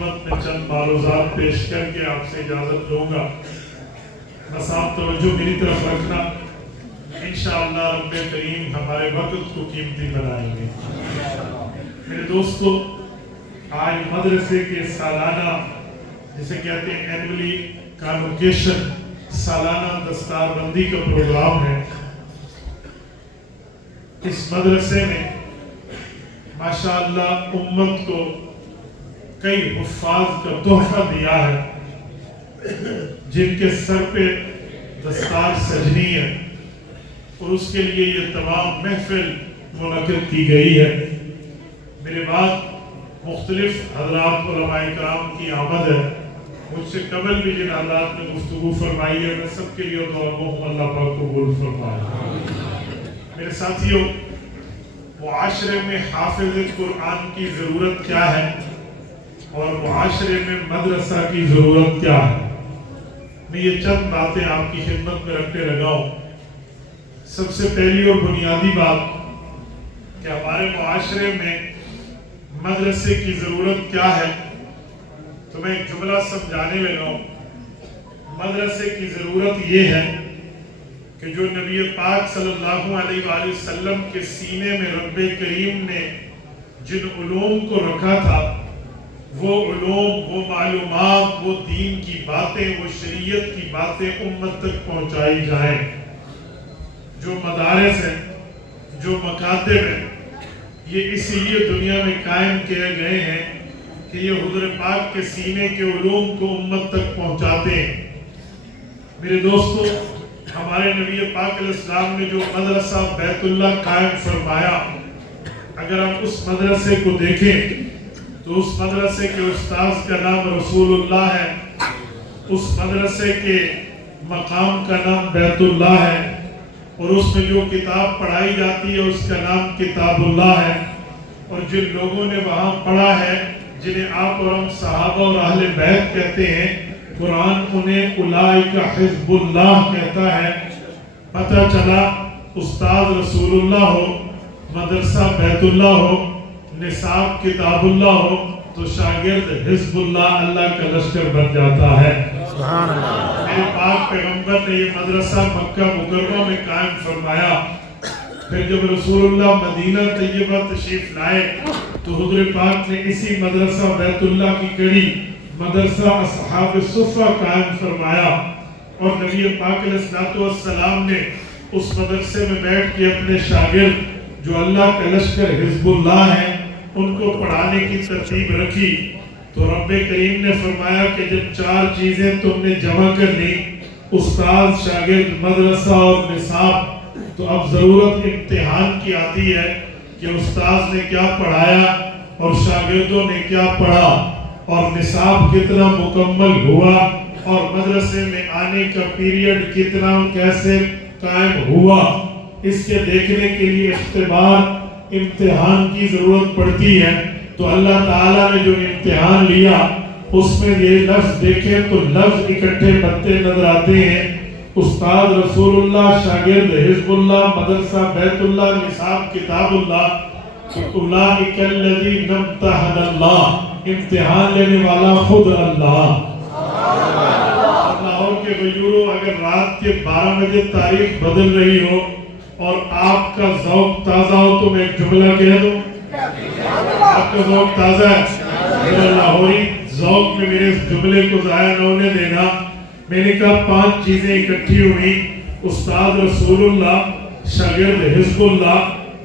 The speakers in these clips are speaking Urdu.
خدمت میں چند معروضات پیش کر کے آپ سے اجازت لوں گا. بس آپ توجہ میری طرف رکھنا. انشاءاللہ رب کریم ہمارے وقت کو قیمتی بنائیں گے. میرے دوستو، آج مدرسے کے سالانہ جسے کہتے ہیں اینولی کانوکیشن، سالانہ دستار بندی کا پروگرام ہے. اس مدرسے میں ماشاءاللہ امت کو کئی حفاظ کا تحفہ دیا ہے جن کے سر پہ دستار سجنی ہے، اور اس کے لیے یہ تمام محفل منعقد کی گئی ہے. میرے بعد مختلف حضرات علماء کرام کی آمد ہے. مجھ سے قبل بھی جن حضرات نے گفتگو فرمائی ہے، میں سب کے لیے دعا ہوں اللہ پاک قبول فرمائے. میرے ساتھیوں، معاشرے میں حافظ قرآن کی ضرورت کیا ہے اور معاشرے میں مدرسہ کی ضرورت کیا ہے، میں یہ چند باتیں آپ کی خدمت میں رکھنے لگا ہوں. سب سے پہلی اور بنیادی بات کہ ہمارے معاشرے میں مدرسے کی ضرورت کیا ہے، تو میں ایک جملہ سمجھانے لگا ہوں. مدرسے کی ضرورت یہ ہے کہ جو نبی پاک صلی اللہ علیہ وآلہ وسلم کے سینے میں رب کریم نے جن علوم کو رکھا تھا، وہ علوم، وہ معلومات، وہ دین کی باتیں، وہ شریعت کی باتیں امت تک پہنچائی جائیں. جو مدارس ہیں، جو مکاتب ہیں، یہ اسی لیے دنیا میں قائم کیے گئے ہیں کہ یہ حضور پاک کے سینے کے علوم کو امت تک پہنچاتے ہیں. میرے دوستو، ہمارے نبی پاک علیہ السلام نے جو مدرسہ بیت اللہ قائم فرمایا، اگر ہم اس مدرسے کو دیکھیں تو اس مدرسے کے استاذ کا نام رسول اللہ ہے، اس مدرسے کے مقام کا نام بیت اللہ ہے، اور اس میں جو کتاب پڑھائی جاتی ہے اس کا نام کتاب اللہ ہے. اور جن لوگوں نے وہاں پڑھا ہے، جنہیں آپ اور ہم صحابہ اور اہل بیت کہتے ہیں، قرآن انہیں اولئک حزب اللہ کہتا ہے. پتہ چلا استاد رسول اللہ ہو، مدرسہ بیت اللہ ہو، نصاب کتاب اللہ ہو، تو شاگرد حزب اللہ، اللہ کا لشکر بن جاتا ہے. سبحان اللہ. میرے پاک پیغمبر نے یہ مدرسہ مکہ مکرمہ میں قائم فرمایا. پھر جب رسول اللہ مدینہ طیبہ تشریف لائے تو حضور پاک نے اسی مدرسہ بیت اللہ کی کڑی مدرسہ اصحاب صفہ قائم فرمایا. اور نبی پاک علیہ السلام نے اس مدرسے میں بیٹھ کے اپنے شاگرد جو اللہ کا لشکر حزب اللہ ہیں ان کو پڑھانے کی ترتیب رکھی. تو رب کریم نے فرمایا کہ جب چار چیزیں تم نے جمع کر لی، استاد، شاگرد، مدرسہ اور نصاب، تو اب ضرورت امتحان کی آتی ہے کہ استاد نے کیا پڑھایا اور شاگردوں نے کیا پڑھا، اور نصاب کتنا مکمل ہوا، اور مدرسے میں آنے کا پیریڈ کتنا کیسے قائم ہوا. اس کے دیکھنے کے لیے اختبار، امتحان کی ضرورت پڑتی ہے. تو اللہ تعالیٰ نے جو امتحان لیا اس میں یہ لفظ دیکھیں تو لفظ اکٹھے بنتے نظر آتے ہیں. استاد رسول اللہ، شاگرد حزب اللہ، مدرسہ بیت اللہ، نصاب کتاب اللہ. اولئک الذین امتحن اللہ، امتحان لینے والا خود اللہ. لاہور کے غیوروں، اگر رات کے 12 بجے تاریخ بدل رہی ہو اور آپ کا ذوق تازہ ہو تو میں ایک جملہ کہہ دوں. آپ کا ذوق تازہ ہے، میرا لاہوری ذوق میں میرے اس جملے کو ضائع نہ ہونے دینا. میں نے کہا 5 چیزیں اکٹھی ہوئی: استاد رسول اللہ، شاگرد حزب اللہ،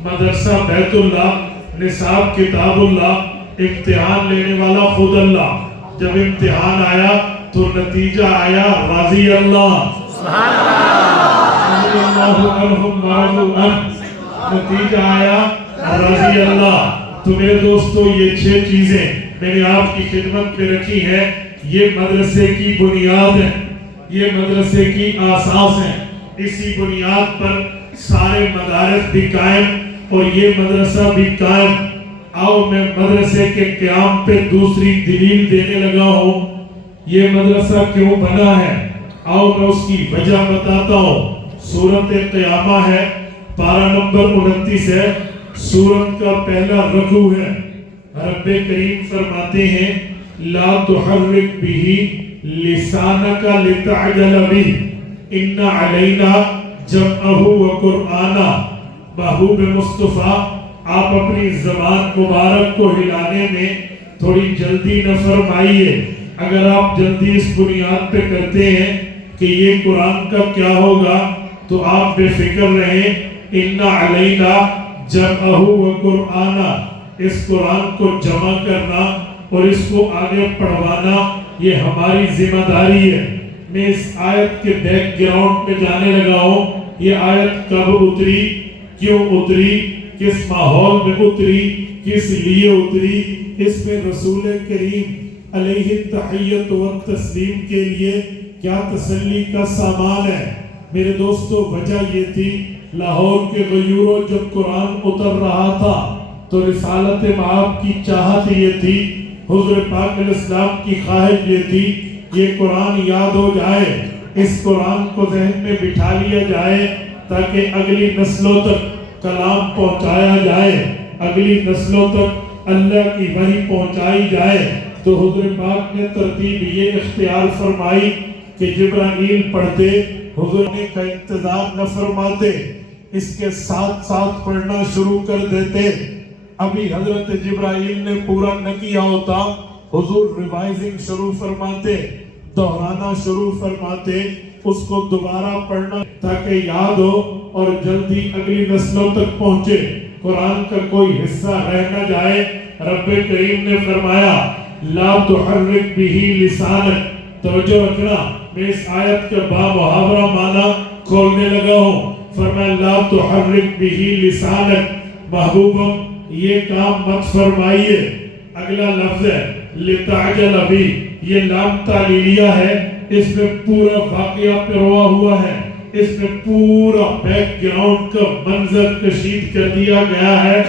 مدرسہ بیت اللہ، نصاب کتاب اللہ، امتحان لینے والا خود اللہ. جب امتحان آیا تو نتیجہ آیا راضی اللہ. سبحان اللہ. نتیجہ آیا راضی اللہ. تو میرے دوستو، یہ 6 چیزیں میں نے آپ کی خدمت میں رکھی ہیں. یہ مدرسے کی بنیاد ہے، یہ مدرسے کی آساس ہے. اسی بنیاد پر سارے مدارس بھی قائم اور یہ مدرسہ بھی قائم. آؤ میں مدرسے کے قیام پہ دوسری دلیل دینے لگا ہوں. یہ مدرسہ کیوں بنا ہے، آؤ میں اس کی وجہ بتاتا ہوں. سورۃ قیامہ ہے، پارہ نمبر 29 ہے. سورت کا پہلا رکوع ہے. رب کریم فرماتے ہیں لا تحرک به لسانک لتعجل به ان علینا جمعہ و قرآنا۔ محبوب مصطفیٰ آپ اپنی زبان مبارک کو ہلانے میں تھوڑی جلدی نہ فرمائیے۔ اگر آپ جلدی اس بنیاد پہ کرتے ہیں کہ یہ قرآن کا کیا ہوگا تو آپ بے فکر رہیں۔ ان علینا جمعہ و قرآنا، اس قرآن کو جمع کرنا اور اس کو آگے پڑھوانا یہ ہماری ذمہ داری ہے۔ میں اس آیت کے بیک گراؤنڈ میں جانے لگا ہوں۔ یہ آیت کب اتری، کیوں اتری، کس ماحول میں اتری، کس لیے اتری، اس میں رسول کریم علیہ التحیت و تسلیم کے لیے کیا تسلی کا سامان ہے۔ میرے دوستو، وجہ یہ تھی لاہور کے غیوروں جب قرآن اتر رہا تھا تو رسالت مآب کی چاہت یہ تھی، حضور پاک علیہ السلام کی خواہش یہ تھی یہ قرآن یاد ہو جائے، اس قرآن کو ذہن میں بٹھا لیا جائے تاکہ اگلی نسلوں تک کلام پہنچایا جائے، اگلی نسلوں تک اللہ کی وحی پہنچائی جائے۔ تو حضور پاک نے ترتیب یہ اختیار فرمائی کہ جبرائیل پڑھتے، حضور نے کا انتظار نہ فرماتے، اس کے ساتھ ساتھ پڑھنا شروع کر دیتے۔ ابھی حضرت جبرائیل نے پورا نہ کیا ہوتا، حضور ریوائزنگ شروع فرماتے، دہرانا شروع فرماتے، اس کو دوبارہ پڑھنا تاکہ یاد ہو اور جلدی اگلی نسلوں تک پہنچے، قرآن کا کوئی حصہ رہ نہ جائے۔ رب کریم نے فرمایا لا تحرک به لسانک۔ توجہ رکھنا، میں اس آیت کا بامحاورہ معنی کھولنے لگا ہوں۔ فرمایا لا تحرک به لسانک، محبوبم یہ کام مت فرمائیے۔ اگلا لفظ ہے لتعجل به، یہ لام تعلیلیہ ہے، اس میں پورا واقعہ پیروا ہوا ہے، اس میں پورا بیک گراؤنڈ کا منظر کشید کر دیا گیا ہے۔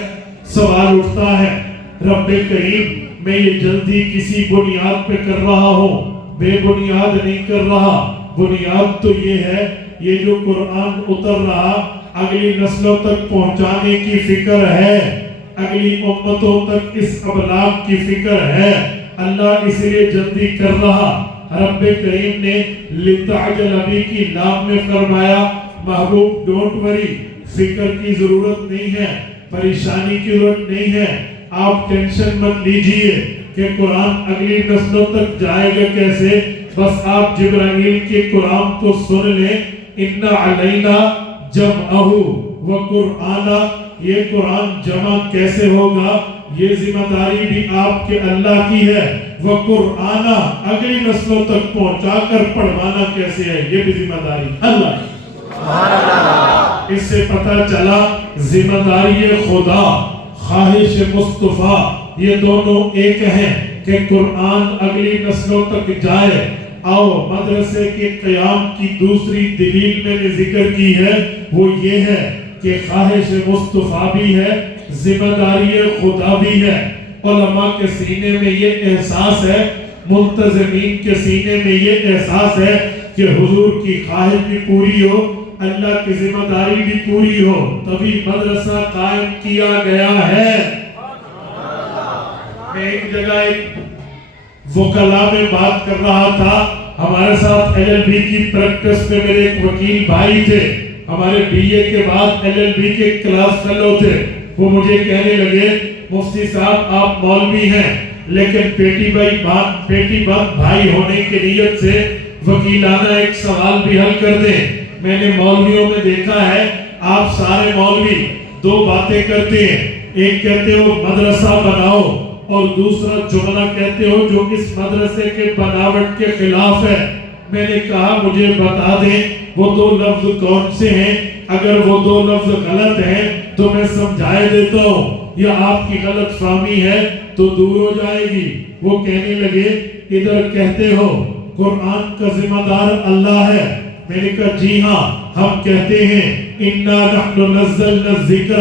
سوال اٹھتا ہے رب کریم میں یہ جلدی کسی بنیاد پہ کر رہا ہوں، بے بنیاد نہیں کر رہا۔ بنیاد تو یہ ہے یہ جو قرآن اتر رہا اگلی نسلوں تک پہنچانے کی فکر ہے، اگلی امتوں تک اس ابلاغ کی فکر ہے، اللہ اس لیے جلدی کر رہا۔ رب کریم نے لتعجل به کی لام میں فرمایا محبوب ڈونٹ وری، فکر کی ضرورت نہیں ہے، پریشانی کی ضرورت نہیں ہے، آپ ٹینشن مت لیجئے کہ قرآن اگلی نسلوں تک جائے گا کیسے، بس آپ جبرائیل کے قرآن کو سن لیں۔ ان علینا جمعہ و قرآنا، یہ قرآن جمع کیسے ہوگا یہ ذمہ داری بھی آپ کے اللہ کی ہے، وہ قرآن اگلی نسلوں تک پہنچا کر پڑھوانا کیسے ہے یہ بھی ذمہ داری اللہ کی۔ اس سے پتہ چلا ذمہ داری خدا، خواہش مصطفیٰ، یہ دونوں ایک ہیں کہ قرآن اگلی نسلوں تک جائے۔ آؤ مدرسے کے قیام کی دوسری دلیل میں نے ذکر کی ہے، وہ یہ ہے کہ خواہش مصطفیٰ بھی ہے، ذمہ داری خدا بھی ہے۔ علماء کے سینے میں یہ احساس ہے، ملتزمین کے سینے میں یہ احساس ہے کہ حضور کی خواہش بھی پوری ہو، اللہ کی ذمہ داری بھی پوری ہو، تبھی مدرسہ قائم کیا گیا ہے۔ میں ایک جگہ ایک وکلاء میں بات کر رہا تھا، ہمارے ساتھ LLB کی پریکٹس میں میرے ایک وکیل بھائی تھے، ہمارے BA کے بعد LLB کے کلاس فیلو تھے، وہ مجھے کہنے لگے مفتی صاحب آپ مولوی ہیں لیکن پیٹی بند بھائی ہونے کے نیت سے وکیلانہ ایک سوال بھی حل کر دیں۔ میں نے مولویوں میں دیکھا ہے آپ سارے مولوی دو باتیں کرتے ہیں، ایک کہتے ہو مدرسہ بناؤ اور دوسرا جملہ کہتے ہو جو اس مدرسے کے بناوٹ کے خلاف ہے۔ میں نے کہا مجھے بتا دیں وہ دو لفظ کون سے ہیں، اگر وہ دو لفظ غلط ہیں تو میں سمجھائے دیتا ہوں، یا آپ کی غلط فہمی ہے تو دور ہو جائے گی۔ وہ کہنے لگے ادھر کہتے ہو قرآن کا ذمہ دار اللہ ہے، میں نے کہا جی ہاں، ہم کہتے ہیں اِنَّا نَحْنُ نَزَّلْنَا الذِّكْرَ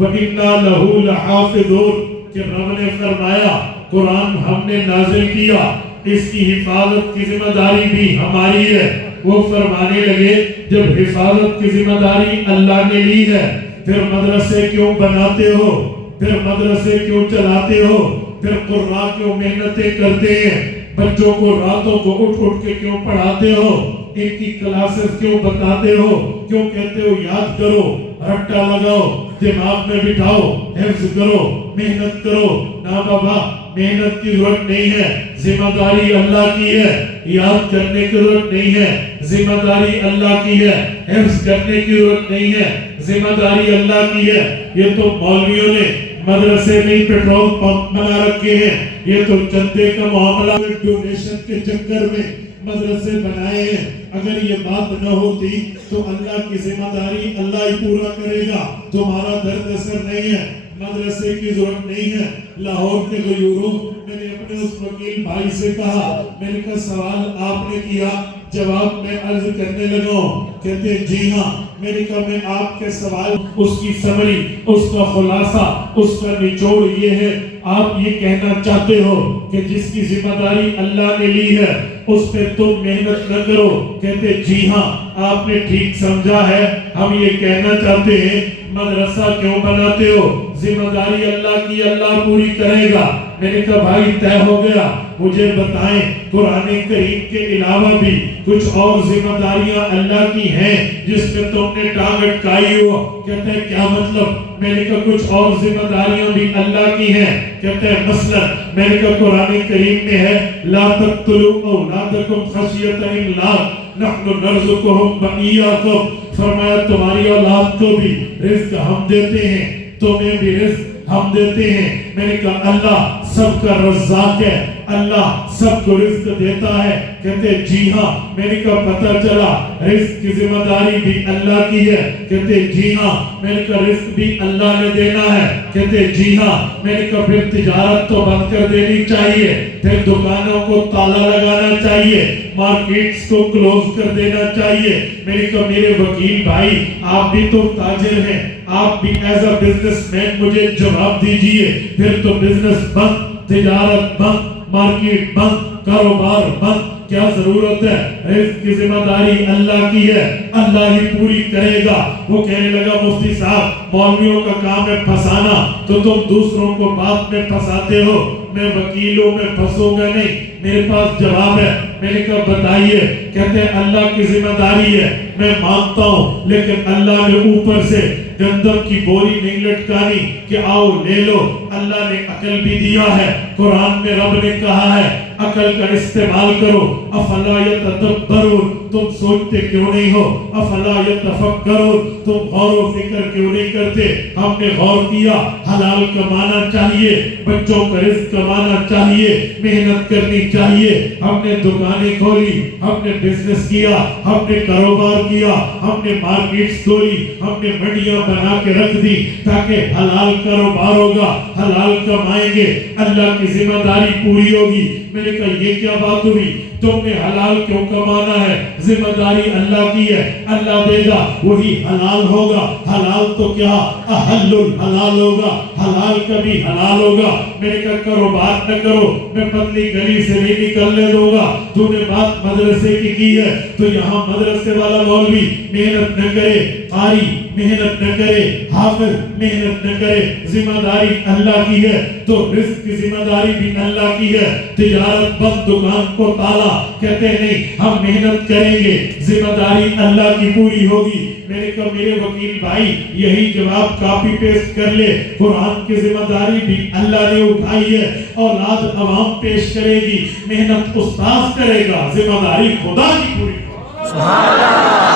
وَإِنَّا لَهُ لَحَافِظُونَ کہ رب نے فرمایا قرآن ہم نے نازل کیا، اس کی حفاظت کی ذمہ داری بھی ہماری ہے۔ وہ فرمانے لگے جب حفاظت کی ذمہ داری اللہ نے لی ہے پھر مدرسے کیوں بناتے ہو، پھر مدرسے کیوں چلاتے ہو؟ پھر قرآن کیوں محنتیں کرتے ہیں؟ بچوں کو راتوں کو اٹھ اٹھ کے کیوں پڑھاتے ہو؟ ان کی کلاسز کیوں بتاتے ہو؟ کیوں کہتے ہو یاد کرو، رٹا لگاؤ، دماغ میں بٹھاؤ، حفظ کرو، محنت کرو؟ نا بابا، محنت کی ضرورت نہیں ہے، ذمہ داری اللہ کی ہے۔ یاد کرنے کی ضرورت نہیں ہے، ذمہ داری اللہ کی ہے۔ حفظ کرنے کی ضرورت نہیں ہے، ذمہ داری اللہ کی ہے۔ یہ تو مولویوں نے مدرسے میں پیٹرول پمپ بنا رکھے ہیں، یہ تو چندے کا معاملہ ڈونیشن کے چکر میں مدرسے بنائے ہیں۔ اگر یہ بات نہ ہوتی تو اللہ کی ذمہ داری اللہ ہی پورا کرے گا، تمہارا درد اثر نہیں ہے، مدرسے کی ضرورت نہیں ہے۔ لاہور کے غیوروں، میں نے اپنے اس وکیل بھائی سے کہا، میں نے کہا سوال آپ نے کیا، جواب میں عرض کرنے لگا ہوں۔ کہتے جی ہاں۔ میں نے کہا میں آپ کے سوال اس کی سمری، اس کا خلاصہ، اس کا نچوڑ یہ ہے، آپ یہ کہنا چاہتے ہو کہ جس کی ذمہ داری اللہ نے لی ہے اس پہ تم محنت نہ کرو؟ کہتے جی ہاں، آپ نے ٹھیک سمجھا ہے، ہم یہ کہنا چاہتے ہیں مدرسہ کیوں بناتے ہو؟ ذمہ داری اللہ کی، اللہ پوری کرے گا۔ میں نے کہا بھائی طے ہو گیا، مجھے بتائیں قرآن کریم کے علاوہ بھی کچھ اور ذمہ داریاں اللہ کی ہیں جس میں تم نے ٹانگ اٹکائی ہو؟ کہتے ہیں کیا مطلب؟ میں نے کہا کچھ اور ذمہ داریاں بھی اللہ کی ہیں۔ کہتے ہیں مثلا، میں نے کہا قرآن کریم میں ہے لا تقتلوا اولادکم خشیۃ املاق نحن نرزقهم وإیاکم، فرمایا تمہاری اولاد کو بھی رزق ہم دیتے ہیں، تمہیں بھی رزق ہم دیتے ہیں۔ میں نے کہا اللہ سب کا رزاق ہے، اللہ سب کو رزق دیتا ہے؟ کہتے جی ہاں۔ میں نے کہا پتہ چلا رزق کی ذمہ داری بھی اللہ کی ہے؟ کہتے جی ہاں۔ میں نے کہا رزق بھی اللہ نے دینا ہے؟ کہتے جی ہاں۔ میں نے کہا پھر تجارت تو بند کر دینی چاہیے، پھر دکانوں کو تالا لگانا چاہیے، مارکیٹس کو کلوز کر دینا چاہیے۔ میں نے کہا میرے وکیل بھائی آپ بھی تو تاجر ہیں، آپ بھی ایز اے بزنس مین مجھے جواب دیجئے، پھر تو بزنس بند، تجارت بند، مارکیٹ بند، کاروبار بند، کیا ضرورت ہے؟ رزق کی ذمہ داری اللہ کی ہے، اللہ ہی پوری کرے گا۔ وہ کہنے لگا مفتی صاحب مولویوں کا کام ہے پھنسانا، تو تم دوسروں کو بات میں پھنساتے ہو، میں وکیلوں میں پھنسوں گا نہیں، میرے پاس جواب ہے۔ میں نے کہا بتائیے۔ کہتے ہیں اللہ کی ذمہ داری ہے، میں مانتا ہوں، لیکن اللہ نے اوپر سے گندم کی بوری نہیں لٹکانی کہ آؤ لے لو۔ اللہ نے عقل بھی دیا ہے، قرآن میں رب نے کہا ہے عقل کا استعمال کرو۔ افلا یتدبرون، تم سوچتے کیوں نہیں ہو؟ افلا یتفکرون، تم غور و فکر کیوں نہیں کرتے؟ ہم نے غور کیا، حلال کمانا چاہیے، بچوں کا رزق کمانا چاہیے، محنت کرنی چاہیے۔ ہم نے دکانیں کھولی، ہم نے بزنس کیا، ہم نے کاروبار کیا، ہم نے مارکیٹس کھولی، ہم نے منڈیاں بنا کے رکھ دی تاکہ حلال کاروبار ہوگا، حلال کمائیں گے، اللہ کی ذمہ داری پوری ہوگی۔ میں نے کہا یہ کیا بات ہوئی؟ تم نے حلال کیوں کمانا ہے؟ ذمہ داری اللہ کی ہے، اللہ دے گا وہی حلال ہوگا۔ حلال تو کیا احل الحلال ہوگا، حلال کا بھی حلال ہوگا۔ میں نے کہا کاروبار نہ کرو، میں پتلی گلی سے نہیں نکلنے دوں گا۔ تو نے بات مدرسے کی ہے تو یہاں مدرسے والا مولوی محنت نہ کرے، قاری محنت نہ کرے، حافظ محنت نہ کرے، ذمہ داری اللہ کی ہے تو رزق کی ذمہ داری بھی اللہ کی ہے۔ تجارت بند، دکان کو تالا، کہتے نہیں ہم محنت کریں گے، ذمہ داری اللہ کی پوری ہوگی۔ میں نے کہا میرے وکیل بھائی یہی جواب کاپی پیسٹ کر لے، قرآن کی ذمہ داری بھی اللہ نے اٹھائی ہے، اولاد عوام پیش کرے گی، محنت استاذ کرے گا، ذمہ داری خدا کی پوری ہوگی۔ سبحان اللہ۔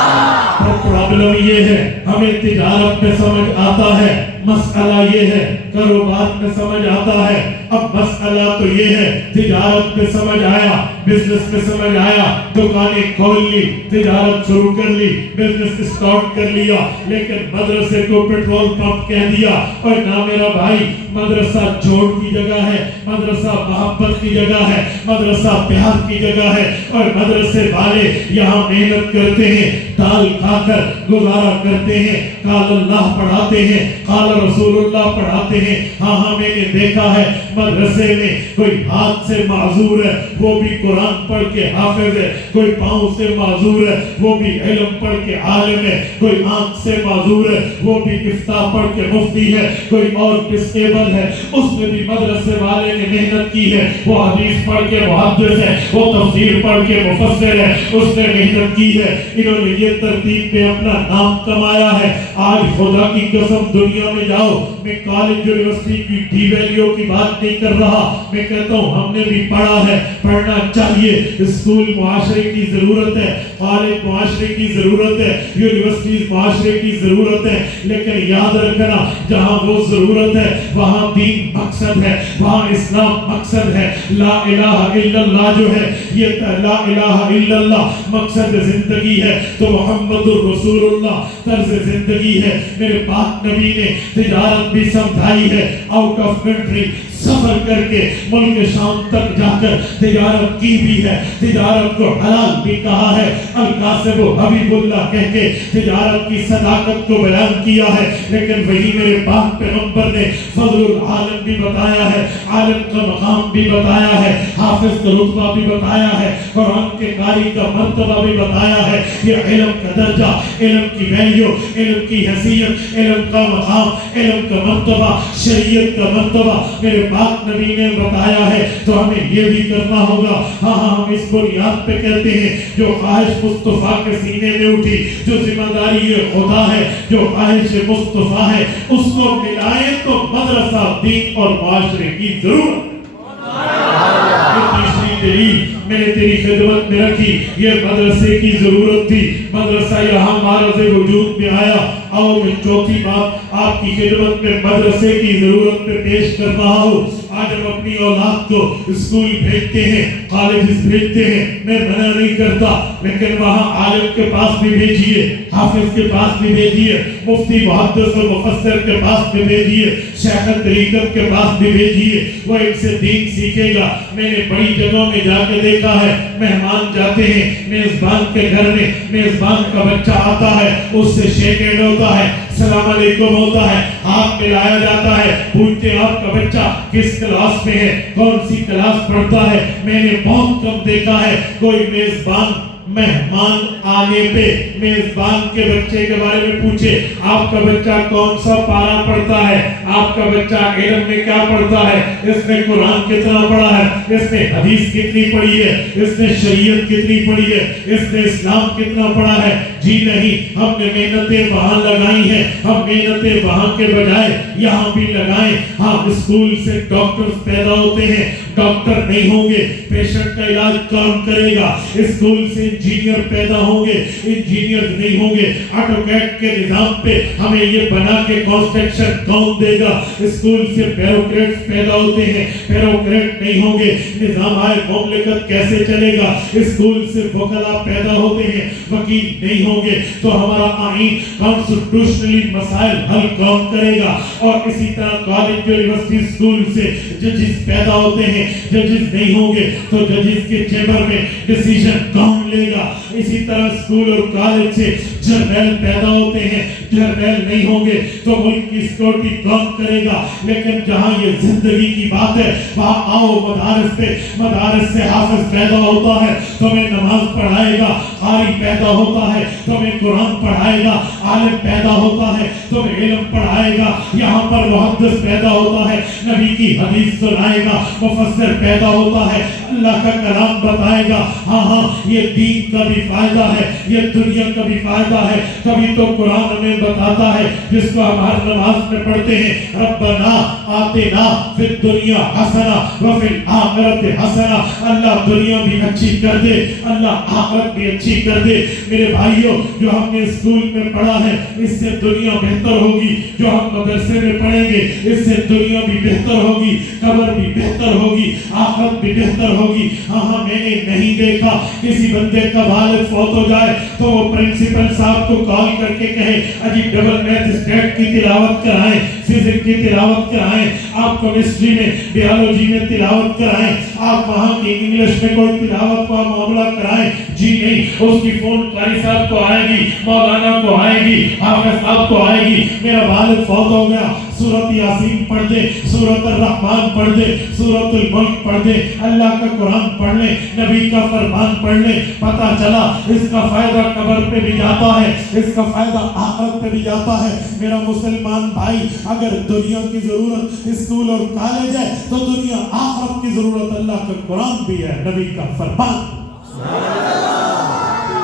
پرابلم یہ ہے ہمیں تجارت میں سمجھ آتا ہے، مسئلہ یہ ہے کاروبار میں سمجھ آتا ہے۔ اب مسئلہ تو یہ ہے تجارت میں سمجھ آیا، بزنس میں سمجھ آیا، دکانیں کھول لی، تجارت شروع کر لی، بزنس اسٹارٹ کر لیا، لیکن مدرسے کو پیٹرول پمپ کہہ دیا۔ اور نہ میرا بھائی، مدرسہ جوڑ کی جگہ ہے، مدرسہ محبت کی جگہ ہے، مدرسہ پیار کی جگہ ہے، اور مدرسے والے یہاں محنت کرتے ہیں، دال کھا کر کر گزارا کرتے ہیں. قال اللہ پڑھاتے ہیں, قال رسول اللہ پڑھاتے ہیں. ہاں میں نے دیکھا ہے مدرسے میں کوئی ہاتھ سے معذور ہے وہ بھی قرآن پڑھ کے حافظ ہے, کوئی پاؤں سے معذور ہے وہ بھی علم پڑھ کے عالم ہے, کوئی آنکھ سے معذور ہے وہ بھی افتاء پڑھ کے مفتی ہے, کوئی اور ڈسیبل ہے اس میں بھی مدرسے والے نے محنت کی ہے, وہ حدیث پڑھ کے محدث ہے, وہ تفسیر پڑھ کے مفسر ہے, اس نے محنت کی ہے. انہوں نے یہ ترتیب میں اپنا نام کمایا ہے. آج خدا کی قسم دنیا میں جاؤ, میں کالج یونیورسٹی کی ڈی ویلیو کی بات نہیں کر رہا, میں کہتا ہوں ہم نے بھی پڑھا ہے, پڑھنا چاہیے. اسکول معاشرے کی ضرورت ہے, کالج معاشرے کی ضرورت ہے, یونیورسٹیز معاشرے کی ضرورت ہے, لیکن یاد رکھنا جہاں وہ ضرورت ہے وہاں دین مقصد ہے, وہاں اسلام مقصد ہے. لا الہ الا اللہ جو ہے یہ لا الہ الا اللہ مقصد زندگی ہے تو محمد الرسول اللہ طرز زندگی ہے. میرے پاک نبی نے تجارت بھی سمجھائی ہے, آؤٹ آف کنٹری سفر کر کے ملک شام تک جا کر تجارت کی بھی ہے, تجارت کو حلال بھی کہا ہے. القاسم حبیب اللہ کہہ کے تجارت کی صداقت کو بیان کیا ہے, لیکن وہی میرے پاک پیغمبر نے فضل العالم بھی بتایا ہے, عالم کا مقام بھی بتایا ہے, حافظ کا رتبہ بھی بتایا ہے, قرآن کے قاری کا مرتبہ بھی بتایا ہے. یہ علم کا درجہ, علم کی ویلیو, علم کی حیثیت, علم کا مقام, علم کا مرتبہ, شریعت کا مرتبہ میرے پاک نبی نے بتایا ہے. تو ہمیں یہ بھی کرنا ہوگا. ہاں ہم اس بنیاد پہ کہتے ہیں جو خواہش مصطفیٰ کے سینے میں اٹھی, جو ذمہ داری یہ خدا ہے, جو خواہش مصطفیٰ ہے اس کو ملائیں تو مدرسہ دین اور معاشرے کی ضرورت. تیسری دلیل میں نے تیری خدمت میں رکھی, یہ مدرسے کی ضرورت تھی. مدرسہ یہاں معرض وجود میں آیا. اور میں چوتھی بات آپ کی خدمت میں مدرسے کی ضرورت پہ پیش کر رہا ہوں. آج ہم اپنی اولاد کو اسکول بھیجتے ہیں, کالجز بھیجتے ہیں, میں منع نہیں کرتا, لیکن وہاں عالم کے پاس بھی بھیجیے, حافظ کے پاس بھی بھیجیے, مفتی محدث و مفسر کے پاس بھی بھیجیے, شیخ طریقت کے پاس بھی بھیجیے. وہ ان سے دین سیکھے گا. میں نے بڑی جگہوں میں جا کے دیکھا ہے, مہمان جاتے ہیں میزبان کے گھر میں, میزبان کا بچہ آتا ہے, اس سے شیک ہینڈ ہوتا ہے, السلام علیکم ہوتا ہے, ہاتھ ملایا جاتا ہے, پوچھتے ہیں آپ کا بچہ کس کلاس میں ہے, کون سی کلاس پڑھتا ہے. میں نے بہت کم دیکھا ہے کوئی میزبان مہمان آنے پہ میزبان کے بچے کے بارے میں پوچھے آپ کا بچہ کون سا پارا پڑھتا ہے, آپ کا بچہ علم میں کیا پڑھتا ہے, اس نے قرآن کتنا پڑھا ہے, اس نے حدیث کتنی پڑھی ہے, اس نے شریعت کتنی پڑھی ہے, اس نے اسلام کتنا پڑھا ہے. جی نہیں, ہم نے محنتیں وہاں لگائی ہیں, ہم محنتیں وہاں کے بجائے یہاں بھی لگائیں. ہاں اسکول سے ڈاکٹرز پیدا ہوتے ہیں, ڈاکٹر نہیں ہوں گے پیشنٹ کا علاج کون کرے گا. اسکول سے انجینئر پیدا ہوں گے, انجینئر نہیں ہوں گے آٹوکیڈ کے نظام پہ ہمیں یہ بنا کے کنسٹرکشن کون دے گا. اسکول سے بیوروکریٹس پیدا ہوتے ہیں, بیوروکریٹ نہیں ہوں گے نظام مملکت کیسے چلے گا. اسکول سے وکلا پیدا ہوتے ہیں, وکیل نہیں ہوں گے تو ہمارا آئین کانسٹیٹیوشنلی مسائل حل کون کرے گا. اور اسی طرح کالج یونیورسٹی اسکول سے ججز پیدا ہوتے ہیں, ججز نہیں ہوں گے تو ججز کے چیمبر میں ڈیسیژن کون لے گا. اسی طرح اسکول اور کالج سے جرنیل پیدا ہوتے ہیں, جرنیل نہیں ہوں گے تو ملک کی سیکورٹی کون کرے گا. لیکن جہاں یہ زندگی کی بات ہے وہاں آؤ مدارس پہ, مدارس سے حافظ پیدا ہوتا ہے تمہیں نماز پڑھائے گا, قاری پیدا ہوتا ہے تمہیں قرآن پڑھائے گا, عالم پیدا ہوتا ہے تمہیں علم پڑھائے گا. یہاں پر محدث پیدا ہوتا ہے نبی کی حدیث سنائے گا, مفسر پیدا ہوتا ہے اللہ کا کلام بتائے گا. ہاں یہ دین کا بھی فائدہ ہے, یہ دنیا کا بھی فائدہ ہے. کبھی تو قرآن ہمیں بتاتا ہے جس کو ہم ہر نماز میں پڑھتے ہیں, ربنا آتنا فی الدنیا حسنہ وفی الآخرۃ حسنہ. اللہ دنیا بھی اچھی کر دے, اللہ آخرت بھی اچھی کر دے. میرے بھائیوں جو ہم نے اسکول میں پڑھا ہے اس سے دنیا بہتر ہوگی, جو ہم مدرسے میں پڑھیں گے اس سے دنیا بھی بہتر ہوگی, قبر بھی بہتر ہوگی, آخرت بھی بہتر ہوگی. ہوگی ہاں میں نے نہیں دیکھا کسی بندے کا والد فوت ہو جائے تو وہ پرنسپل صاحب کو کال کر کے کہے اجی ڈبل میتھ اسٹیٹ کی تلاوت کرائیں، فزکس کی تلاوت کرائیں، آپ کیمسٹری میں بیالوجی میں تلاوت کرائیں، آپ وہاں کی انگلش میں کوئی تلاوت کا معاملہ کرائیں. جی نہیں، اس کی فون قاری صاحب کو آئے گی، مولانا کو آئے گی، حافظ صاحب کو آئے گی، میرا والد فوت ہو گیا، سورۃ یاسین پڑھ دے، سورۃ الرحمن پڑھ دے، سورۃ الملک پڑھ دے، اللہ کا قرآن پڑھ لیں، نبی کا فرمان پڑھ لیں. پتہ چلا اس کا فائدہ قبر پہ بھی جاتا ہے، اس کا فائدہ آخرت پہ بھی جاتا ہے. میرا مسلمان بھائی، اگر دنیا کی ضرورت اسکول اور کالج ہے تو دنیا آخرت کی ضرورت اللہ کا قرآن بھی ہے، نبی کا فرمان.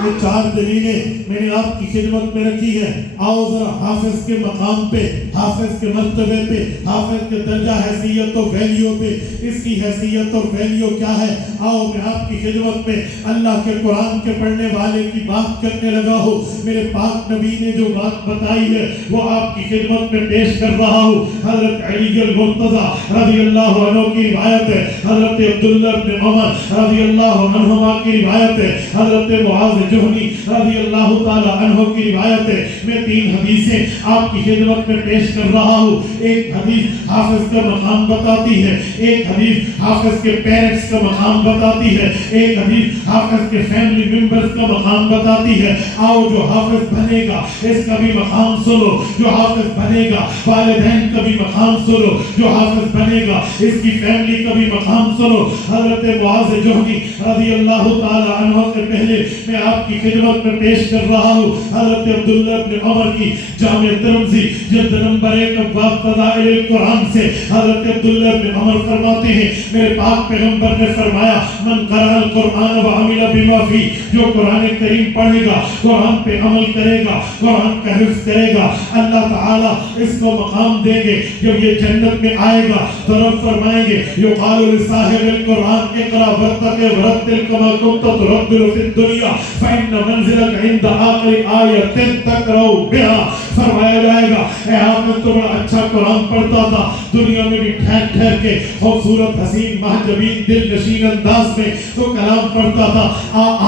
یہ 4 دلیلیں میں نے آپ کی خدمت میں رکھی ہیں. آؤ ذرا حافظ کے مقام پہ، حافظ کے مرتبے پہ، حافظ کے درجہ حیثیت و ویلیو پہ، اس کی حیثیت اور ویلیو کیا ہے، آؤ میں آپ کی خدمت میں اللہ کے قرآن کے پڑھنے والے کی بات کرنے لگا ہوں. میرے پاک نبی نے جو بات بتائی ہے وہ آپ کی خدمت میں پیش کر رہا ہوں. حضرت علی المرتضی رضی اللہ عنہ کی روایت ہے، حضرت عبداللہ بن عمر رضی اللہ عنہما کی روایت ہے، حضرت معاذ جوہنی رضی اللہ تعالی عنہ کی روایت ہے. میں 3 حدیثیں آپ کی خدمت میں پیش کر رہا ہوں. ایک حدیث حافظ کا مقام بتاتی ہے، ایک حدیث حافظ کے پیرنٹس کا مقام بتاتی ہے، ایک حدیث حافظ کے فیملی ممبرز کا مقام بتاتی ہے. آؤ جو حافظ بنے گا اس کا بھی مقام سنو، جو حافظ بنے گا والدین کا بھی مقام سنو، جو حافظ بنے گا اس کی فیملی کا بھی مقام سنو. حضرت معاذ جوہنی رضی اللہ تعالی عنہ سے پہلے میں آپ کی خدمت میں پیش کر رہا ہوں حضرت عبداللہ بن عمر کی جامع ترمذی جلد نمبر 1 ابواب فضائل القرآن سے. حضرت عبداللہ بن عمر فرماتے ہیں میرے پاک پیغمبر نے فرمایا من قرأ القرآن وعمل بما فیہ، جو قرآن کریم پڑھے گا، قرآن پہ عمل کرے گا، قرآن کا حفظ کرے گا، اللہ تعالیٰ اس کو مقام دیں گے. جب یہ جنت میں آئے گا تو رب فرمائیں گے یقال لصاحب القرآن اقرأ وارتقب ورتل کما کنت ترتل فی الدنیا فإن منزلك عند آخر آیۃ تقرأ بها. فرمایا جائے گا اے حافظ تو بڑا اچھا قرآن پڑھتا تھا، دنیا میں بھی ٹھہر ٹھہر کے خوبصورت حسین محجبین دل نشین انداز میں تو کلام پڑھتا تھا،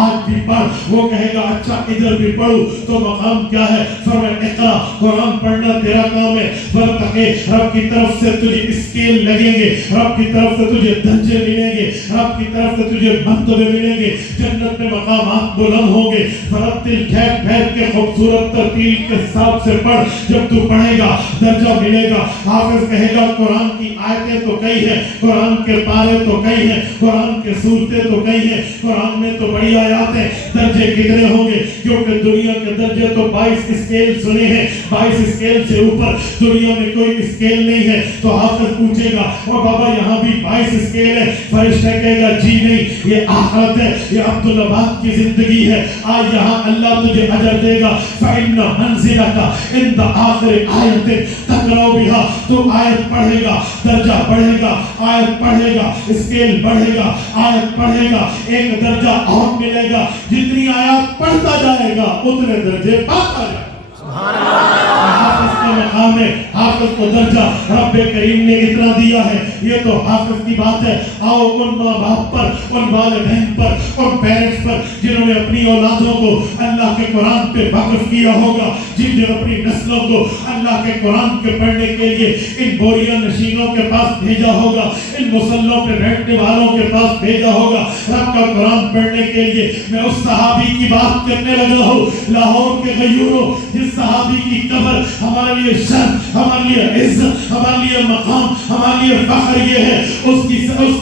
آج بھی پڑھ. وہ کہے گا اچھا ادھر بھی پڑھوں تو مقام کیا ہے؟ فرمایا اقرا، قرآن پڑھنا تیرا کام ہے، ورتقب، رب کی طرف سے تجھے اسکیل لگیں گے، رب کی طرف سے تجھے درجے ملیں گے، رب کی طرف سے تجھے مرتبے ملیں گے، جنت میں مقامات بلند ہوں گے. فرتل، ٹھہر ٹھہر کے خوبصورت ترتیل کے حساب سے پڑھ، جب تو پڑھے گا درجہ ملے گا. حافظ کہے گا قرآن کی آیتیں تو کئی ہیں، قرآن کے پارے تو کئی ہیں، قرآن کے سورتیں تو کئی ہیں، قرآن میں تو بڑی آیات ہیں، درجے کتنے ہوں گے؟ کیونکہ دنیا کے درجے تو 22 اسکیل سنے ہیں، 22 اسکیل سے اوپر دنیا میں کوئی اسکیل نہیں ہے. تو حافظ پوچھے گا اور بابا یہاں بھی 22 اسکیل ہے؟ فرشتہ کہے گا جی نہیں، یہ آخرت ہے، یہ عبدالعباد کی زندگی ہے، آج یہاں اللہ تجھے اجر دے گا. فإن منزلك عند آخر آیت تقرأ بها، تو آیت پڑھے گا درجہ بڑھے گا، آیت پڑھے گا اسکیل بڑھے گا، آیت پڑھے گا ایک درجہ اور ملے گا، جتنی آیات پڑھتا جائے گا اتنے درجے پاتا جائے گا. حافظ کا مقام ہے، حافظ کو درجہ رب کریم نے اتنا دیا ہے. یہ تو حافظ کی بات ہے. آؤ ان ماں باپ پر، ان والدین پر، ان پیرنٹس پر جنہوں نے اپنی اولادوں کو اللہ کے قرآن پہ وقف کیا ہوگا، جن نے اپنی نسلوں کو اللہ کے قرآن کے پڑھنے کے لیے ان بوریا نشینوں کے پاس بھیجا ہوگا، ان مسلوں پہ بیٹھنے والوں کے پاس بھیجا ہوگا رب کا قرآن پڑھنے کے لیے. میں اس صحابی کی بات کرنے لگا ہوں، لاہور کے غیوروں، جس صحابی کی قبر ہمارے لیے شرف، ہمارے لیے عزت، ہمارے لیے مقام، ہمارے لیے فخر یہ ہے اس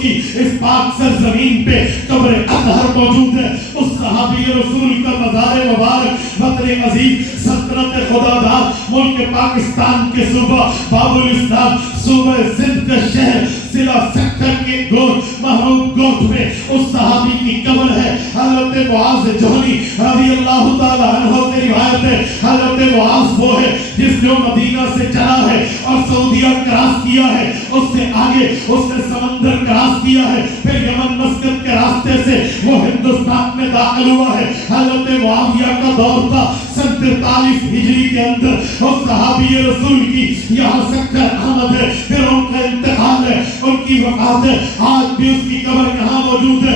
کی اس پاک سرزمین پہ قبر اطہر موجود ہے. اس صحابی رسول کا مزار مبارک وطن عزیز سلطنت خدا داد ملک پاکستان کے صوبہ باب الاسلام صوبہ سندھ کا شہر ضلع سیکٹر کے گوٹ محمود گوٹ میں اس صحابی کی قبر ہے. حضرت معاذ جوہنی رضی اللہ تعالی عنہ سے روایت ہے، حضرت معاذ وہ ہے جس نے مدینہ سے چلا ہے اور سعودیہ کراس کیا ہے، اس سے آگے اس نے سمندر کراس کیا ہے، پھر یمن مسقط کے راستے سے وہ ہندوستان میں داخل ہوا ہے. حضرت معاویہ کا دور تھا سن 43 ہجری کے اندر. اس صحابی رسول کی یہاں سکر آمد ہے، پھر ان کا انتقال ہے، ان کی وفات ہے، آج بھی اس کی قبر یہاں موجود ہے.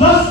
10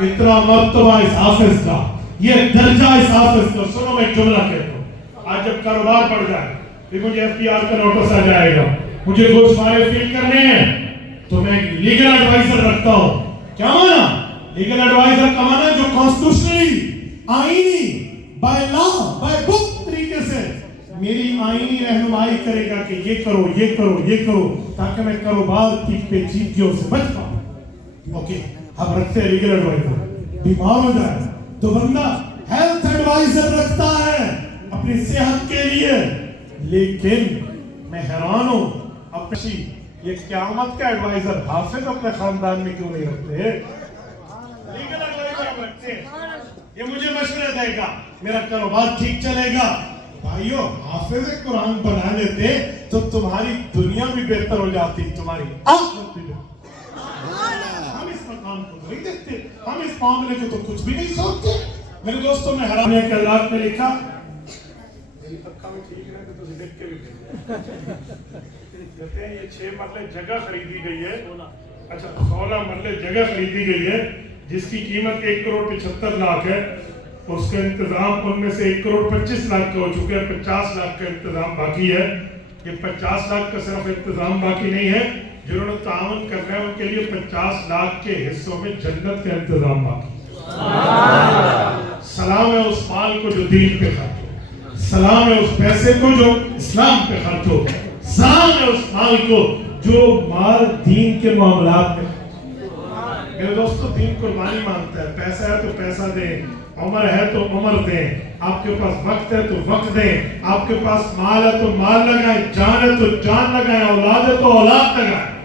اتنا مرتبہ اس حافظ کا, یہ درجہ اس حافظ کا. سنو میں ایک جملہ کہتا ہوں, آج جب کاروبار بڑھ جائے پھر مجھے FPR کا نوٹس آ جائے گا, مجھے گوشوارے فیل کرنے ہیں, تو میں لیگل ایڈوائزر رکھتا ہوں. کیا مانا لیگل ایڈوائزر کا مانا جو کانسٹیٹیوشنلی آئینی بائی لا بائی بک طریقے سے میری آئینی رہنمائی کرے گا کہ یہ کرو یہ کرو یہ کرو, تاکہ میں کاروبار کی پیچیدگیوں سے بچ پاؤں. اوکے, ہم رکھتے ہیں لیگل ایڈوائزر. بیمار ہو جائے تو بندہ ہیلتھ ایڈوائزر رکھتا ہے اپنی صحت کے لیے. لیکن میں حیران ہوں اپنی یہ قیامت کا ایڈوائزر حافظ اپنے خاندان میں کیوں نہیں رکھتے؟ لیگل ایڈوائزر رکھتے ہیں, یہ مجھے مشورہ دے گا, میرا کاروبار ٹھیک چلے گا. بھائیو, حافظ قرآن بنا لیتے تو تمہاری دنیا بھی بہتر ہو جاتی, تمہاری آخرت بھی بہتر. ہم اس مقام کو نہیں دیکھتے, ہم اس معاملے کو تو کچھ بھی نہیں سوچتے. میرے دوستوں میں حیران ہے کہ اللہ نے لکھا, میری پکا میں ٹھیک ہے تو دیکھ کے بھی کہتے ہیں یہ 6 مرلے جگہ خریدی گئی ہے, اچھا 16 مرلے جگہ خریدی گئی ہے جس کی قیمت 1,75,00,000 ہے. اس کا انتظام ان میں سے 1,25,00,000 کا ہو چکا ہے, 50,00,000 کا انتظام باقی ہے. یہ 50,00,000 کا صرف انتظام باقی نہیں ہے, جنہوں نے تعاون کرنا ہے ان کے لیے 50,00,000 کے حصوں میں جنت کا انتظام باقی ہے. سلام ہے اس مال کو جو دین پہ خرچ ہو, سلام ہے اس پیسے کو جو اسلام پہ خرچ ہو, سلام ہے اس مال کو جو مال دین کے معاملات میں. میرے دوستو, دین قربانی مانگتا ہے. پیسہ ہے تو پیسہ دیں, عمر ہے تو عمر دیں, آپ کے پاس وقت ہے تو وقت دیں, آپ کے پاس مال ہے تو مال لگائیں, جان ہے تو جان لگائیں, اولاد ہے تو اولاد لگائیں.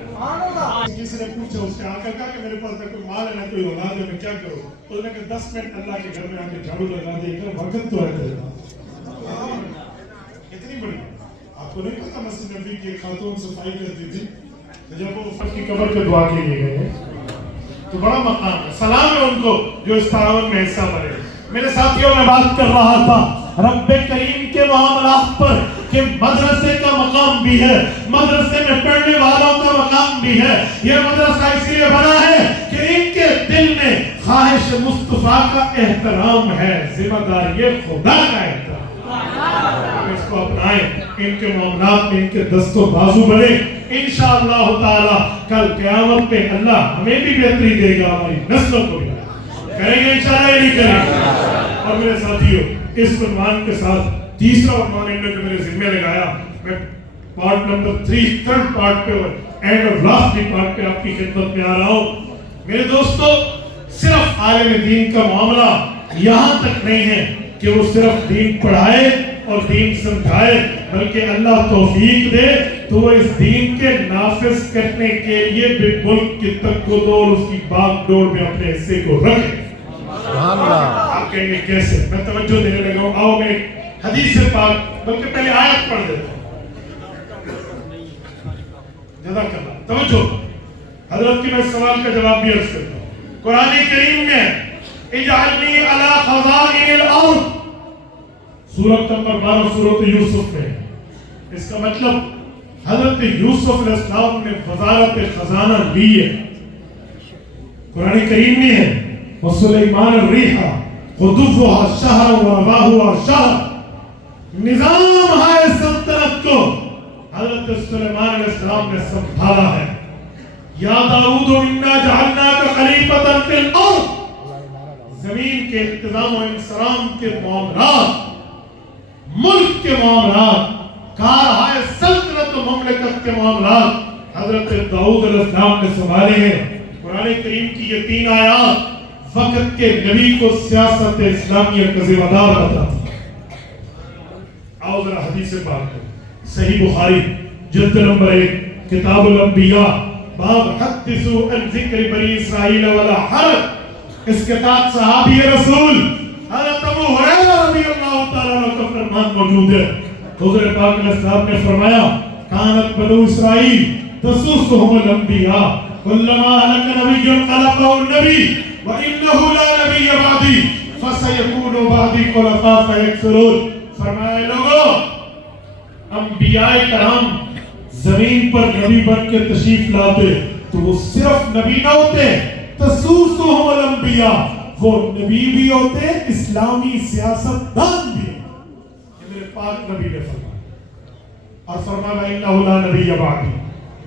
کسی نے پوچھا اس کے آقا کا کہ میرے پاس نہ کوئی مال ہے نہ کوئی اولاد ہے, میں کیا کروں؟ تو انہوں نے کہا 10 منٹ اللہ کے گھر میں آ کے جھاڑو لگا دے کر, وقت تو ہے تیرے پاس. اتنی بڑی آپ کو نہیں پتا مسجد نبی کی خاتون صفائی کرتی تھی, جب وہ فرد کی قبر پہ دعا کے لیے گئے تو بڑا مقام ہے. سلام ہے ان کو جو اس تعاون میں حصہ بنے. میرے ساتھیوں میں بات کر رہا تھا رب کریم کے معاملات پر کہ مدرسے کا مقام بھی ہے, مدرسے میں پڑھنے والوں کا مقام بھی ہے. یہ مدرسہ اس لیے بنا ہے کہ ان کے دل میں خواہش مصطفیٰ کا احترام ہے, ذمہ داری خدا کا احترام. اس کو اپنائیں, ان کے معاملات میں ان کے دست و بازو بڑھے. انشاءاللہ تعالی کل قیامت پہ اللہ ہمیں بھی بہتری دے گا, ہماری نسلوں کو بھی. کریں گے انشاءاللہ یا نہیں کریں گے؟ اور میرے ساتھیوں, اس عنوان کے ساتھ تیسرا عنوان انہوں نے میرے ذمہ لگایا. میں پارٹ نمبر 3 تھرڈ پارٹ پہ اور اینڈ اور لاسٹ پارٹ پہ آپ کی خدمت میں آ رہا ہوں. میرے دوستو, صرف عالم دین کا معاملہ یہاں تک نہیں ہے کہ وہ صرف دین پڑھائے اور دین سمجھائے, بلکہ اللہ توفیق دے تو وہ اس دین کے نافذ کرنے کے لیے بھی ملک کی تقدس اور اس کی باغ ڈور میں اپنے حصے کو رکھے. آپ کہیں گے کیسے؟ میں توجہ دینے لگا ہوں. آؤ میں ایک حدیث پاک بلکہ پہلے آیت پڑھ دیتا ہوں. جزاک اللہ, توجہ. حضرت کی میں سوال کا جواب بھی عرض کرتا ہوں. قرآن کریم میں اجعلنی علی خزائن الارض, سورۃ نمبر 12 سورۃ یوسف میں, اس کا مطلب حضرت یوسف علیہ السلام نے وزارت خزانہ لی ہے. قرآن کریم میں ہے وسلیمان الریح غدوها شہر ورواحها شہر. نظام ہے سلطنت کو حضرت سلیمان علیہ السلام نے سنبھالا ہے. یا داؤد انا جعلناک خلیفۃ فی الارض, زمین کے انتظام و انصرام کے معاملات, ملک کے معاملات, کارہائے سلطنت و مملکت کے معاملات حضرت داؤد علیہ السلام نے سنبھالے ہیں. قرآن کریم کی یہ 3 آیات وقت کے نبی کو سیاست اسلامیہ کا ذمہ دار بتاتی ہیں. آؤ ذرا حدیث پاک کریں. صحیح بخاری جلد نمبر 1 کتاب الانبیاء باب حدثوا عن ذکر بنی اسرائیل ولا حرج. اس کے تحت صحابی رسول حضرت ابو ہریرہ رضی اللہ تعالیٰ عنہ کا فرمان موجود ہے. حضور پاک علیہ السلام نے فرمایا کانت بنو اسرائیل تسوسهم الانبیاء كلما هلك نبي خلفه النبي وانه لا نبي بعدي فسيكون بعدي خلفاء فيكثرون. فرمایا لوگو, انبیاء کرام زمین پر نبی بن کے تشریف لاتے تو وہ صرف نبی نہ ہوتے, تسوسهم الانبیاء, وہ نبی بھی ہوتے ہیں، اسلامی سیاستدان بھی ہیں. یہ میرے پاک نبی نے فرمایا. اور فرمایا انہ لا نبی بعدی،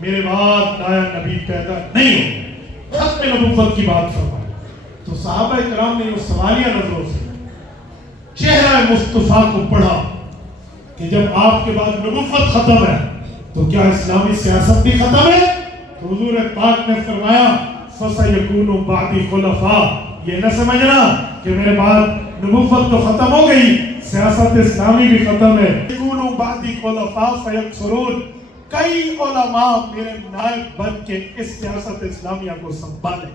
میرے بعد نیا نبی پیدا نہیں ہوگا. ختم نبوت کی بات فرمائی. تو صحابہ کرام نے وہ سوالیہ نظروں سے چہرہ مصطفیٰ کو پڑھا کہ جب آپ کے بعد نبوت ختم ہے تو کیا اسلامی سیاست بھی ختم ہے؟ تو حضور پاک نے فرمایا فَسَيَكُونُ بَعْدِ خُلَفَاء، یہ نہ سمجھنا کہ میرے بعد نبوت تو ختم ہو گئی، سیاست اسلامی بھی ختم ہے. يَكُونُ بَعْدِ خُلَفَاء فَيَكْثُرُونَ، کئی علماء میرے نائب بن کے اس سیاست اسلامیہ کو سنبھالیں.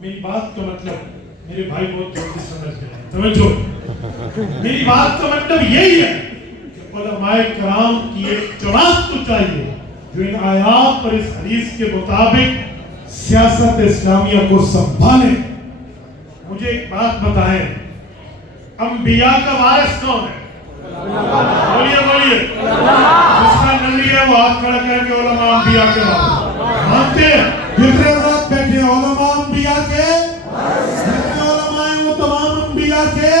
میری بات کا مطلب، میرے بھائی بہت جلدی سمجھ گئے، توجہ، میری بات کا مطلب یہی ہے کہ علماء کرام کی ایک جماعت تو چاہیے جو ان آیات اور اس حدیث کے مطابق سیاست اسلامیہ کو سنبھالے. مجھے ایک بات بتائیں، انبیاء کا وارث کون ہے؟ بولیے جس کا نظریہ ہے وہ ہاتھ کھڑا کر کے علماء انبیاء کے وارث مانتے ہیں. جتنے لوگ بیٹھے علماء انبیاء کے، جتنے علماء ہیں وہ تمام انبیاء کے،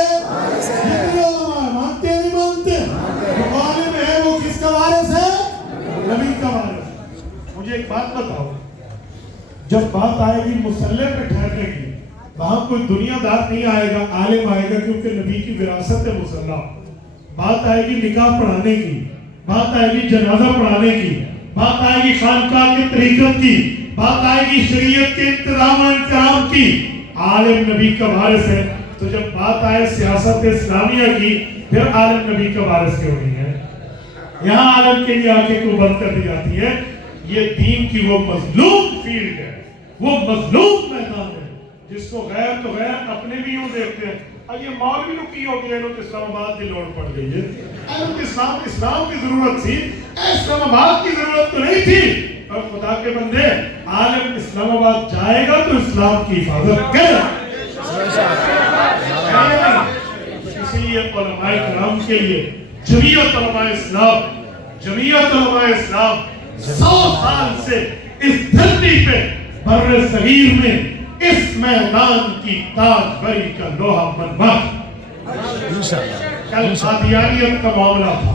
جتنے علماء مانتے نہیں مانتے. جو عالم ہے وہ کس کا وارث ہے؟ نبی کا وارث. مجھے ایک بات بتاؤ، جب بات آئے گی مسلح پہ ٹھہرنے کی، وہاں کوئی دنیا دار نہیں آئے گا، عالم آئے گا، کیونکہ نبی کی وراثت ہے مسلح. بات آئے گی نکاح پڑھانے کی، بات آئے گی جنازہ پڑھانے کی، بات آئے گی خانقاہ کی طریقت کی، بات آئے گی شریعت کے انتظام و انتظام کی. عالم نبی کا وارث ہے. تو جب بات آئے سیاست اسلامیہ کی، پھر عالم نبی کا وارث کیوں نہیں ہے؟ یہاں عالم کے لیے آنکھیں کیوں بند کر دی جاتی ہے؟ یہ دین کی وہ مظلوم فیلڈ ہے، وہ مظلوم میدان ہے جس کو غیر تو غیر اپنے بھی یوں دیکھتے ہیں. یہ مولوی لوگ کی ہو گیا، انہوں اسلام آباد کی لوڑ پڑ گئی ہے. اسلام کی ضرورت تھی، اسلام آباد کی ضرورت تو نہیں تھی. اور خدا کے بندے، عالم اسلام آباد جائے گا تو اسلام کی حفاظت کرے. اسی لیے علماء کرام کے لیے جمعیت علماء اسلام 100 سال سے اس دھرتی پہ بر صغیر میں اس میدان کی تاجبری کا لوہا منبع. کل قادیانیت کا معاملہ تھا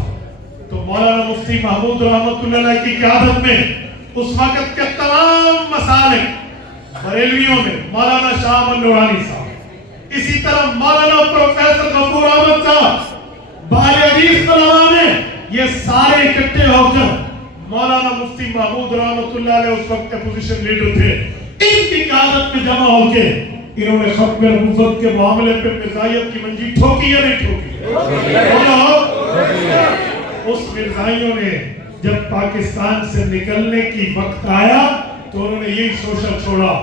تو مولانا مفتی محمود رحمت اللہ علیہ کی قیادت میں اس وقت کے تمام مسالک بریلویوں میں مولانا شاہ احمد نورانی صاحب، اسی طرح مولانا پروفیسر غفور احمد صاحب، بہل حدیث علماء میں یہ سارے اکٹھے ہو کر مولانا مفتی محمود رحمت اللہ علیہ اس وقت اپوزیشن لیڈر تھے، ان کی قیادت میں جمع ہو کے انہوں نے ختم نبوت کے معاملے پہ مرزائیت کی منجی ٹھوکی یا نہیں ٹھوکی؟ اس مرزائیوں نے جب پاکستان سے نکلنے کی وقت آیا تو انہوں نے یہی سوچا چھوڑا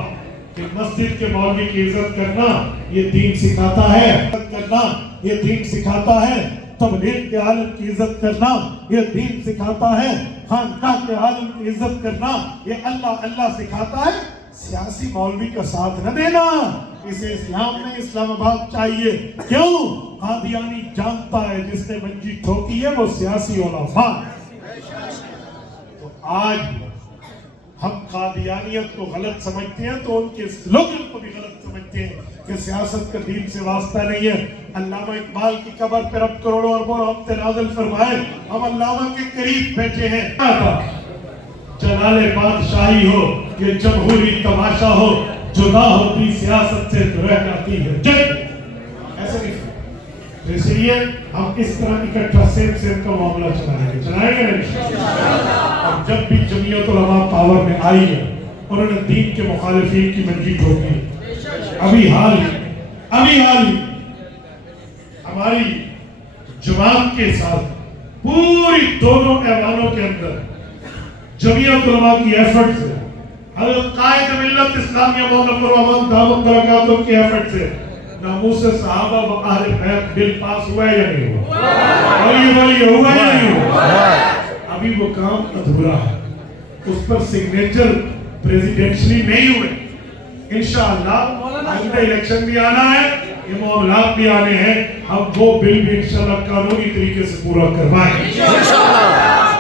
کہ مسجد کے مولوی کی عزت کرنا یہ دین سکھاتا ہے، عزت کرنا یہ دین سکھاتا ہے، تبلیغ کے عالم کی عزت کرنا یہ دین سکھاتا ہے، خانقاہ کے عالم کی عزت کرنا یہ اللہ اللہ سکھاتا ہے. سیاسی مولوی کا ساتھ نہ دینا، اسے اسلام میں اسلام آباد چاہیے. کیوں؟ قادیانی جانتا ہے جس نے منجی ٹھوکی ہے وہ سیاسی علماء. تو آج ہم قادیانیت کو غلط سمجھتے ہیں تو ان کے سلوگن کو بھی غلط سمجھتے ہیں کہ سیاست کا دین سے واسطہ نہیں ہے. علامہ اقبال کی قبر پر اب کروڑوں اربوں رحمت نازل فرمائے، ہم علامہ کے قریب بیٹھے ہیں. جلال بادشاہی ہو یہ جمہوری تماشا ہو، جدا ہوتی سیاست سے تو رہ جاتی ہے جنگ. ایسا نہیں. اس لیے ہم اس طرح اکٹھا سیم کا معاملہ چلائیں گے. اور جب بھی جمعیت علماء پاور میں آئی ہے انہوں نے دین کے مخالفین کی منجی ٹھوکی. ابھی حال ہی ہماری جماعت کے ساتھ پوری دونوں ایوانوں کے اندر جمعیت علماء کی ایفرٹ سے، حضرت قائد ملت اسلامیہ مولانا فرمان دامت برکاتہ کی ایفرٹ سے ناموس صحابہ و اہل بیت بل پاس ہوا ہے یا نہیں ہوا؟ بولیے ہوا یا نہیں ہوا؟ ابھی وہ کام ادھورا ہے، اس پر سگنیچر پریزیڈنشلی نہیں ہوئے. انشاءاللہ آئندہ الیکشن بھی آنا ہے، یہ معاملات بھی آنے ہیں، ہم وہ بل بھی انشاءاللہ قانونی طریقے سے پورا کروائیں.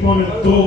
2.25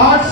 8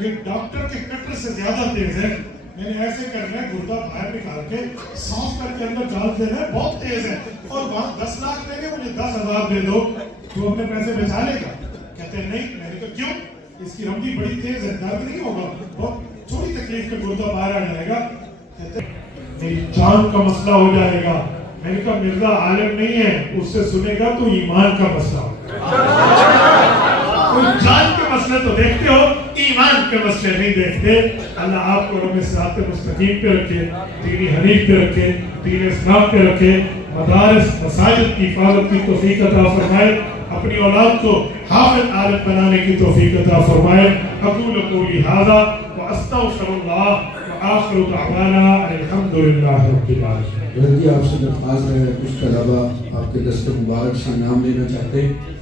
یہ ڈاکٹر کے کٹر سے زیادہ تیز ہے. میں نے ایسے کرنا ہے, گردہ باہر نکال کے صاف کر کے اندر ڈال دینا ہے, بہت تیز ہے, اور وہاں 10 لاکھ دیں گے, مجھے 10,000 دے دو, تو اپنے پیسے بچا لے گا. کہتے ہیں نہیں. میں نے کہا کیوں؟ اس کی رمضی بڑی تیز ہے, درد نہیں ہوگا, بہت تھوڑی تکلیف میں گردہ باہر آ جائے گا. کہتے ہیں میری جان کا مسئلہ ہو جائے گا. میں نے کہا مرزا عالم نہیں ہے, اس سے سنے گا تو ایمان کا مسئلہ ہوگا. جان کے مسئلے تو دیکھتے ہو, ایمان کے مسئلے نہیں دیکھتے. اللہ آپ کو رب صراط مستقیم پہ رکھے, دین حنیف پہ رکھے, دین اسلام پہ رکھے, مدارس مساجد کی حفاظت کی توفیق عطا فرمائے, اپنی اولاد کو حافظ عالم بنانے کی توفیق عطا فرمائے. اقول قولی ھذا واستغفر اللہ وآخر دعوانا الحمد للہ رب العالمین. جی آپ سے درخواست ہے, کچھ طلبہ آپ کے دست مبارک سے نام لینا چاہتے ہیں.